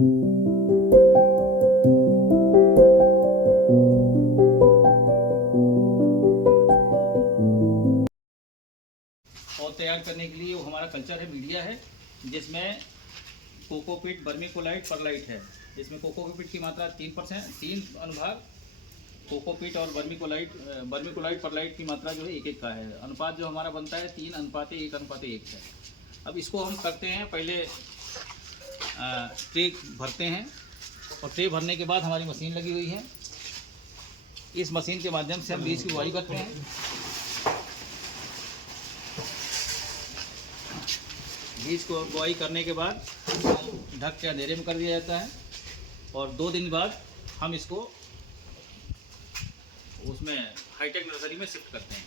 और तैयार करने के लिए वो हमारा कल्चर है, मीडिया है, जिसमें कोकोपीट, वर्मीकोलाइट, परलाइट है। इसमें कोकोपीट की मात्रा 3%, 3 अनुभाग, कोकोपीट और वर्मीकोलाइट परलाइट की मात्रा जो है 1-1 का है। अनुपात जो हमारा बनता है 3:1:1 है। अब इसको हम करते हैं, पहले ट्रे भरते हैं और ट्रे भरने के बाद हमारी मशीन लगी हुई है। इस मशीन के माध्यम से हम बीज की बुआई करते हैं। बीज को बुआई करने के बाद ढक के अंधेरे में कर दिया जाता है और 2 दिन बाद हम इसको उसमें हाईटेक नर्सरी में शिफ्ट करते हैं।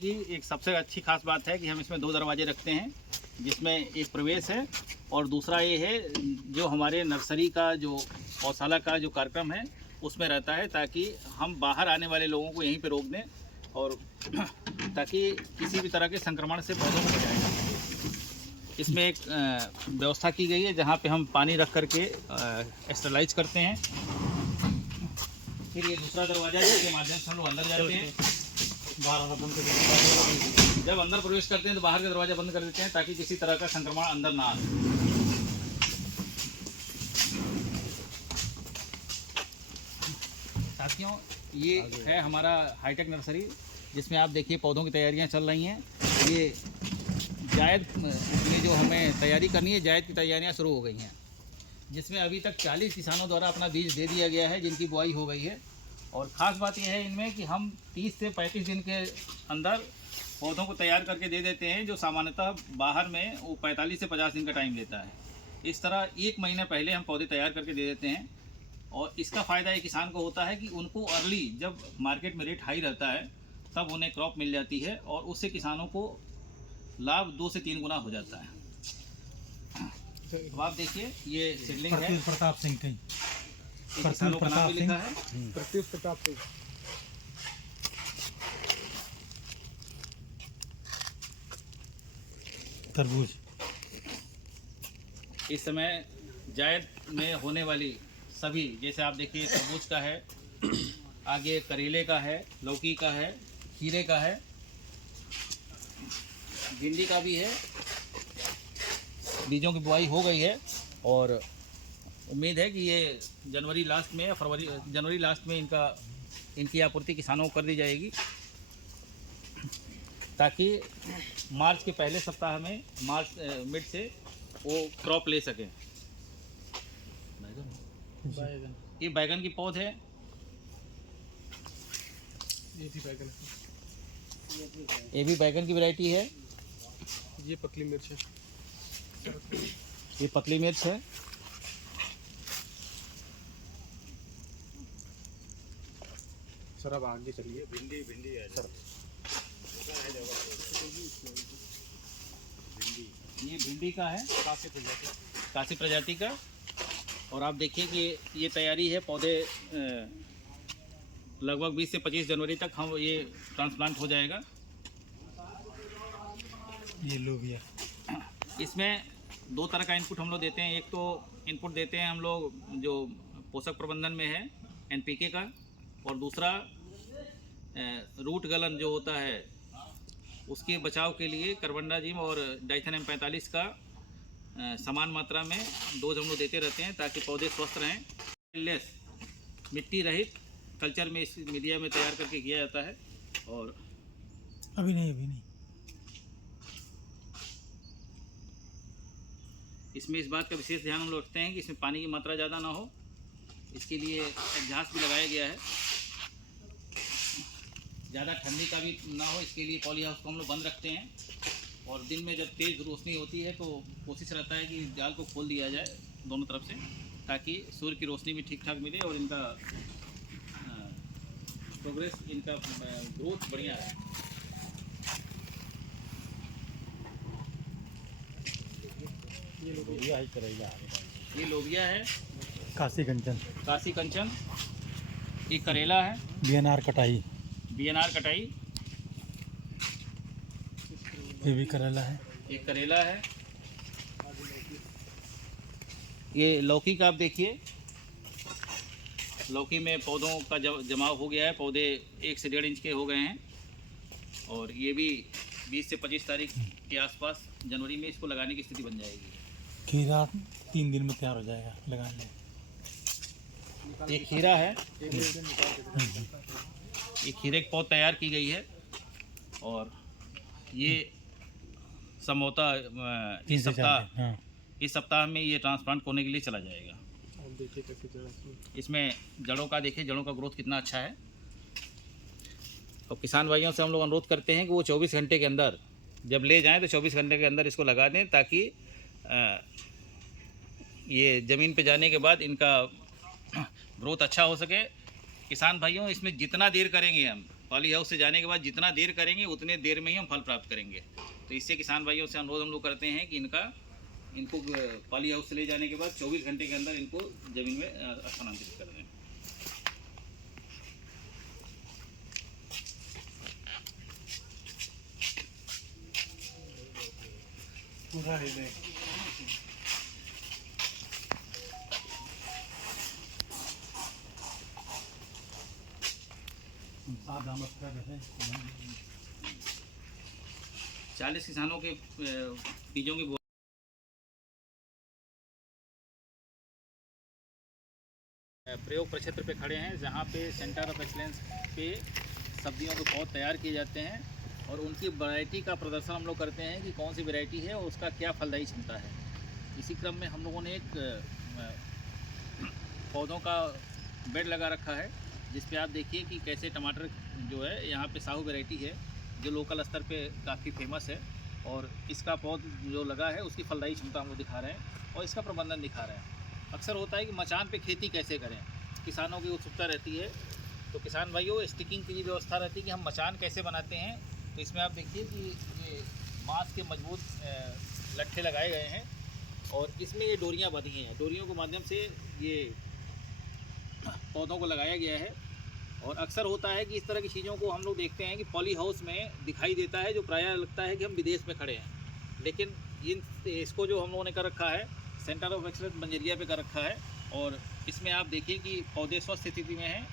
कि एक सबसे अच्छी खास बात है कि हम इसमें 2 दरवाजे रखते हैं, जिसमें एक प्रवेश है और दूसरा ये है जो हमारे नर्सरी का जो पौधशाला का जो कार्यक्रम है उसमें रहता है, ताकि हम बाहर आने वाले लोगों को यहीं पे रोक दें और ताकि किसी भी तरह के संक्रमण से पौधों को बचाएं। इसमें एक व्यवस्था की गई है जहाँ पे हम पानी रख करके स्टरलाइज करते हैं। फिर ये दूसरा दरवाजा है जिसके माध्यम से हम लोग अंदर जाते हैं। बाहर बंद कर देते हैं। जब अंदर प्रवेश करते हैं तो बाहर का दरवाजा बंद कर देते हैं ताकि किसी तरह का संक्रमण अंदर ना आए। साथियों, ये है हमारा हाईटेक नर्सरी, जिसमें आप देखिए पौधों की तैयारियां चल रही हैं। ये जायद में जो हमें तैयारी करनी है, जायद की तैयारियां शुरू हो गई हैं, जिसमें अभी तक 40 किसानों द्वारा अपना बीज दे दिया गया है, जिनकी बुआई हो गई है। और ख़ास बात यह है इनमें कि हम 30 से 35 दिन के अंदर पौधों को तैयार करके दे देते हैं, जो सामान्यतः बाहर में वो 45 से 50 दिन का टाइम लेता है। इस तरह 1 महीने पहले हम पौधे तैयार करके दे देते हैं और इसका फ़ायदा एक किसान को होता है कि उनको अर्ली, जब मार्केट में रेट हाई रहता है, तब उन्हें क्रॉप मिल जाती है और उससे किसानों को लाभ 2 से 3 गुना हो जाता है। अब आप देखिए ये सीडलिंग है प्रताप सिंह का, किसानों का नाम भी लिखा है, प्रत्युष प्रताप सिंह। तरबूज इस समय जायद में होने वाली सभी, जैसे आप देखिए तरबूज का है, आगे करेले का है, लौकी का है, खीरे का है, भिंडी का भी है। बीजों की बुआई हो गई है और उम्मीद है कि ये जनवरी लास्ट में या जनवरी लास्ट में इनकी आपूर्ति किसानों को कर दी जाएगी, ताकि मार्च के पहले सप्ताह में, मार्च मिड से वो क्रॉप ले सकें। ये बैगन की पौध है, ये भी बैगन की वैरायटी है। ये पतली मिर्च है, ये पतली मिर्च है। सर अब आगे चलिए। भिंडी है सर। ये भिंडी का है, काशी प्रजाति का। और आप देखिए कि ये तैयारी है, पौधे लगभग 20 से 25 जनवरी तक हम ये ट्रांसप्लांट हो जाएगा। ये लोबिया, इसमें 2 तरह का इनपुट हम लोग देते हैं। एक तो इनपुट देते हैं हम लोग जो पोषक प्रबंधन में है NPK का, और दूसरा रूट गलन जो होता है उसके बचाव के लिए कार्बनडाजिम और डाइथेन M45 का समान मात्रा में डोज हम लोग देते रहते हैं, ताकि पौधे स्वस्थ रहें। लेस मिट्टी रहित कल्चर में इस मीडिया में तैयार करके किया जाता है। और अभी नहीं इसमें इस बात का विशेष ध्यान हम लोग रखते हैं कि इसमें पानी की मात्रा ज़्यादा ना हो, इसके लिए एग्जास्ट भी लगाया गया है। ज़्यादा ठंडी का भी ना हो, इसके लिए पॉली हाउस को हम लोग बंद रखते हैं। और दिन में जब तेज़ रोशनी होती है तो कोशिश रहता है कि जाल को खोल दिया जाए दोनों तरफ से, ताकि सूर्य की रोशनी भी ठीक ठाक मिले और इनका प्रोग्रेस, इनका ग्रोथ बढ़िया है। ये लोबिया है, काशी कंचन। ये करेला है, BNR कटाई, ये भी करेला है। ये करेला है। ये लौकी का आप देखिए, लौकी में पौधों का जमाव हो गया है, पौधे 1 से 1.5 इंच के हो गए हैं। और ये भी 20 से 25 तारीख के आसपास जनवरी में इसको लगाने की स्थिति बन जाएगी। खीरा 3 दिन में तैयार हो जाएगा लगाने। ये खीरा है, ये खीरे की पौध तैयार की गई है और ये संभवतः इस सप्ताह में ये ट्रांसप्लांट होने के लिए चला जाएगा। देखिए कैसे जड़, इसमें जड़ों का देखिए, जड़ों का ग्रोथ कितना अच्छा है। और किसान भाइयों से हम लोग अनुरोध करते हैं कि वो 24 घंटे के अंदर जब ले जाएं तो 24 घंटे के अंदर इसको लगा दें, ताकि ये ज़मीन पे जाने के बाद इनका ग्रोथ अच्छा हो सके। किसान भाइयों, इसमें जितना देर करेंगे हम पॉली हाउस से जाने के बाद, जितना देर करेंगे उतने देर में ही हम फल प्राप्त करेंगे। तो इससे किसान भाइयों से अनुरोध हम लोग करते हैं कि इनको पॉली हाउस से ले जाने के बाद 24 घंटे के अंदर इनको ज़मीन में स्थानांतरित कर दें। पूरा हिले सादा मत कर रहे 40 किसानों के बीजों की प्रयोग प्रक्षेत्र पे खड़े हैं, जहाँ पे सेंटर ऑफ एक्सीलेंस पे सब्जियों के पौध तैयार किए जाते हैं और उनकी वैरायटी का प्रदर्शन हम लोग करते हैं कि कौन सी वैरायटी है और उसका क्या फलदायी क्षमता है। इसी क्रम में हम लोगों ने एक पौधों का बेड लगा रखा है, जिस पे आप देखिए कि कैसे टमाटर जो है, यहाँ पे साहू वैरायटी है जो लोकल स्तर पे काफ़ी फेमस है, और इसका पौध जो लगा है उसकी फलदायी क्षमता हम लोग दिखा रहे हैं और इसका प्रबंधन दिखा रहे हैं। अक्सर होता है कि मचान पे खेती कैसे करें, किसानों की उत्सुकता रहती है। तो किसान भाइयों, स्टिकिंग की व्यवस्था रहती है कि हम मचान कैसे बनाते हैं। तो इसमें आप देखिए कि ये बांस के मजबूत लट्ठे लगाए गए हैं और इसमें ये डोरियाँ बंधी हैं। डोरियों के माध्यम से ये पौधों को लगाया गया है। और अक्सर होता है कि इस तरह की चीज़ों को हम लोग देखते हैं कि पॉली हाउस में दिखाई देता है, जो प्रायः लगता है कि हम विदेश में खड़े हैं। लेकिन इसको जो हम लोगों ने कर रखा है, सेंटर ऑफ एक्सीलेंस बंजरिया पे कर रखा है। और इसमें आप देखिए कि पौधे स्वस्थ स्थिति में हैं।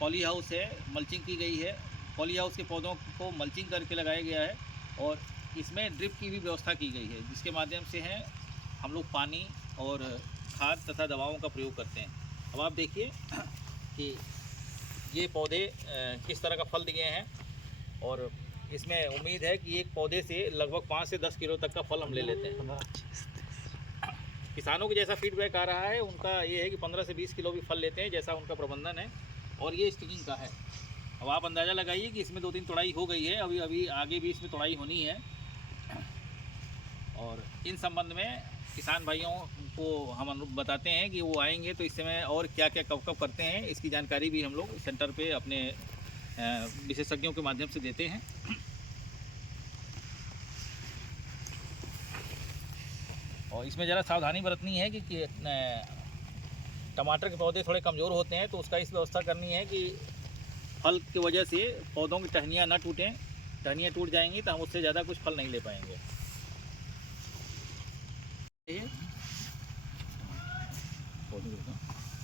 पॉली हाउस है, मल्चिंग की गई है, पॉली हाउस के पौधों को मल्चिंग करके लगाया गया है और इसमें ड्रिप की भी व्यवस्था की गई है, जिसके माध्यम से है हम लोग पानी और खाद तथा दवाओं का प्रयोग करते हैं। अब आप देखिए कि ये पौधे किस तरह का फल दिए हैं और इसमें उम्मीद है कि एक पौधे से लगभग 5 से 10 किलो तक का फल हम ले लेते हैं। किसानों को जैसा फीडबैक आ रहा है उनका ये है कि 15 से 20 किलो भी फल लेते हैं, जैसा उनका प्रबंधन है। और ये स्टिकिंग का है। अब आप अंदाज़ा लगाइए कि इसमें 2-3 तोड़ाई हो गई है, अभी आगे भी इसमें तोड़ाई होनी है। और इन संबंध में किसान भाइयों को हम बताते हैं कि वो आएंगे तो इस समय और क्या क्या कब कब करते हैं, इसकी जानकारी भी हम लोग सेंटर पे अपने विशेषज्ञों के माध्यम से देते हैं। और इसमें ज़रा सावधानी बरतनी है कि टमाटर के पौधे थोड़े कमज़ोर होते हैं, तो उसका इस व्यवस्था करनी है कि फल की वजह से पौधों की टहनियाँ ना टूटें। टहनियाँ टूट जाएंगी तो हम उससे ज़्यादा कुछ फल नहीं ले पाएंगे।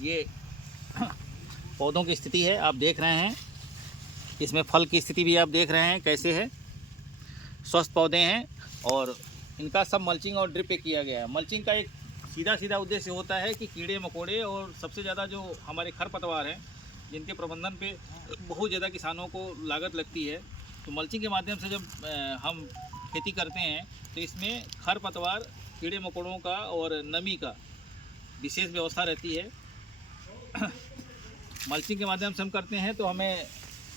ये पौधों की स्थिति है, आप देख रहे हैं। इसमें फल की स्थिति भी आप देख रहे हैं कैसे है, स्वस्थ पौधे हैं। और इनका सब मल्चिंग और ड्रिप पे किया गया है। मल्चिंग का एक सीधा उद्देश्य होता है कि कीड़े मकोड़े और सबसे ज़्यादा जो हमारे खरपतवार हैं, जिनके प्रबंधन पे बहुत ज़्यादा किसानों को लागत लगती है, तो मल्चिंग के माध्यम से जब हम खेती करते हैं तो इसमें खरपतवार, कीड़े मकोड़ों का और नमी का विशेष व्यवस्था रहती है। मल्चिंग के माध्यम से हम करते हैं तो हमें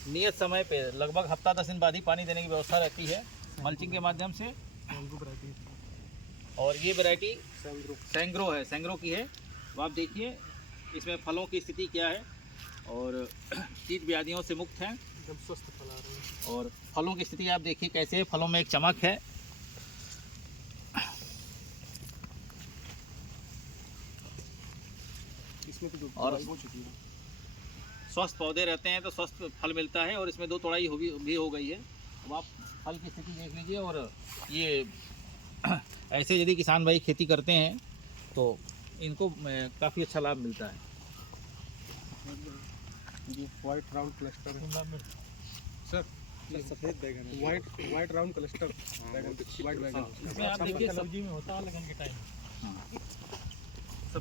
नियत समय पे लगभग हफ्ता 10 दिन बाद ही पानी देने की व्यवस्था रहती है मल्चिंग के माध्यम से। और ये वैरायटी सैंग्रो है, सैंग्रो की है। तो आप देखिए इसमें फलों की स्थिति क्या है और कीट व्याधियों से मुक्त हैं, एकदम स्वस्थ फल आ रहे हैं। और फलों की स्थिति आप देखिए कैसे है, फलों में एक चमक है। इसमें तो और हो चुकी है। स्वस्थ पौधे रहते हैं तो स्वस्थ फल मिलता है। और इसमें 2 तोड़ाई भी हो गई है। अब आप फल की स्थिति देख लीजिए। और ये ऐसे यदि किसान भाई खेती करते हैं तो इनको काफ़ी अच्छा लाभ मिलता है। ये वाइट राउंड क्लस्टर है शिमला मिर्च सर, सफेद बैगन है। वाइट राउंड क्लस्टर बैगन, वाइट बैगन। इसमें आप देखिए सब्जी में होता है लगन के टाइम।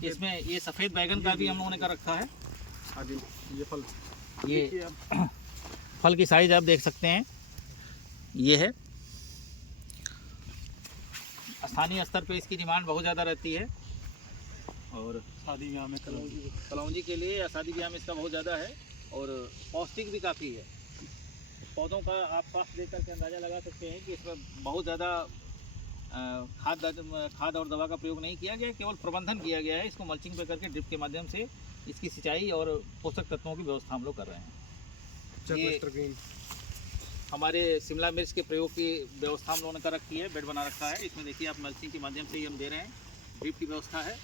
इसमें ये सफ़ेद बैगन का भी हम लोगों ने कर रखा है। हाँ जी, ये फल ये देखिए आप, फल की साइज आप देख सकते हैं, ये है। स्थानीय स्तर पे इसकी डिमांड बहुत ज़्यादा रहती है और शादी ब्याह में कलौंजी के लिए या शादी ब्याह में इसका बहुत ज़्यादा है और पौष्टिक भी काफ़ी है। पौधों का आप स्वास्थ्य देख करके अंदाज़ा लगा सकते हैं कि इसमें बहुत ज़्यादा खाद और दवा का प्रयोग नहीं किया गया, केवल प्रबंधन किया गया है। इसको मल्चिंग पे करके ड्रिप के माध्यम से इसकी सिंचाई और पोषक तत्वों की व्यवस्था हम लोग कर रहे हैं। ये क्लस्टर ग्रीन हमारे शिमला मिर्च के प्रयोग की व्यवस्था हम लोगों ने कर रखी है, बेड बना रखा है। इसमें देखिए आप मल्चिंग के माध्यम से ही हम दे रहे हैं, ड्रिप की व्यवस्था है।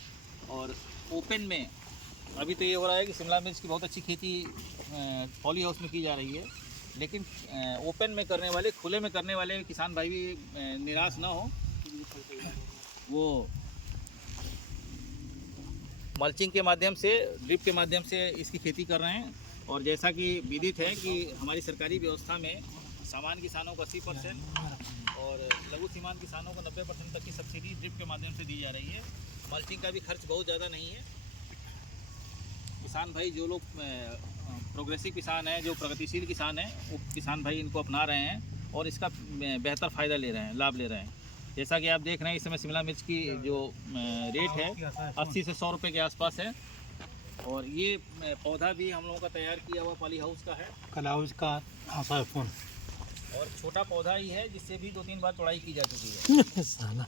और ओपन में अभी तो ये हो रहा है कि शिमला मिर्च की बहुत अच्छी खेती पॉली हाउस में की जा रही है, लेकिन ओपन में करने वाले, खुले में करने वाले किसान भाई भी निराश ना हो। वो मल्चिंग के माध्यम से, ड्रिप के माध्यम से इसकी खेती कर रहे हैं। और जैसा कि विदित है कि हमारी सरकारी व्यवस्था में सामान्य किसानों को 80% और लघु सीमांत किसानों को 90% तक की सब्सिडी ड्रिप के माध्यम से दी जा रही है। मल्चिंग का भी खर्च बहुत ज़्यादा नहीं है। किसान भाई जो लोग प्रोग्रेसिव किसान हैं, जो प्रगतिशील किसान हैं, वो किसान भाई इनको अपना रहे हैं और इसका बेहतर फ़ायदा ले रहे हैं, लाभ ले रहे हैं। जैसा कि आप देख रहे हैं इस समय शिमला मिर्च की जो रेट है 80 से 100 रुपये के आसपास है। और ये पौधा भी हम लोगों का तैयार किया हुआ पॉली हाउस का है कलाउज का आशा फोन और छोटा पौधा ही है, जिससे भी 2-3 बार तोड़ाई की जा चुकी है। साला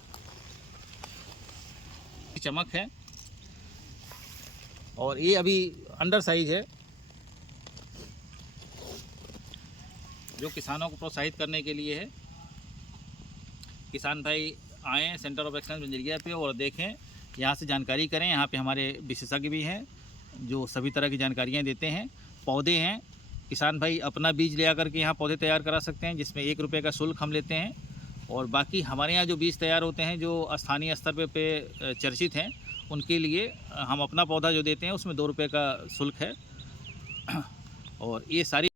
चमक है और ये अभी अंडर साइज है। जो किसानों को प्रोत्साहित करने के लिए है। किसान भाई आएँ सेंटर ऑफ एक्सलेंस बंजरिया पे और देखें, यहाँ से जानकारी करें। यहाँ पे हमारे विशेषज्ञ भी हैं जो सभी तरह की जानकारियाँ देते हैं। पौधे हैं, किसान भाई अपना बीज ले आकर के यहाँ पौधे तैयार करा सकते हैं, जिसमें 1 रुपये का शुल्क हम लेते हैं। और बाकी हमारे यहाँ जो बीज तैयार होते हैं, जो स्थानीय स्तर पे चर्चित हैं, उनके लिए हम अपना पौधा जो देते हैं उसमें 2 रुपये का शुल्क है। और ये सारी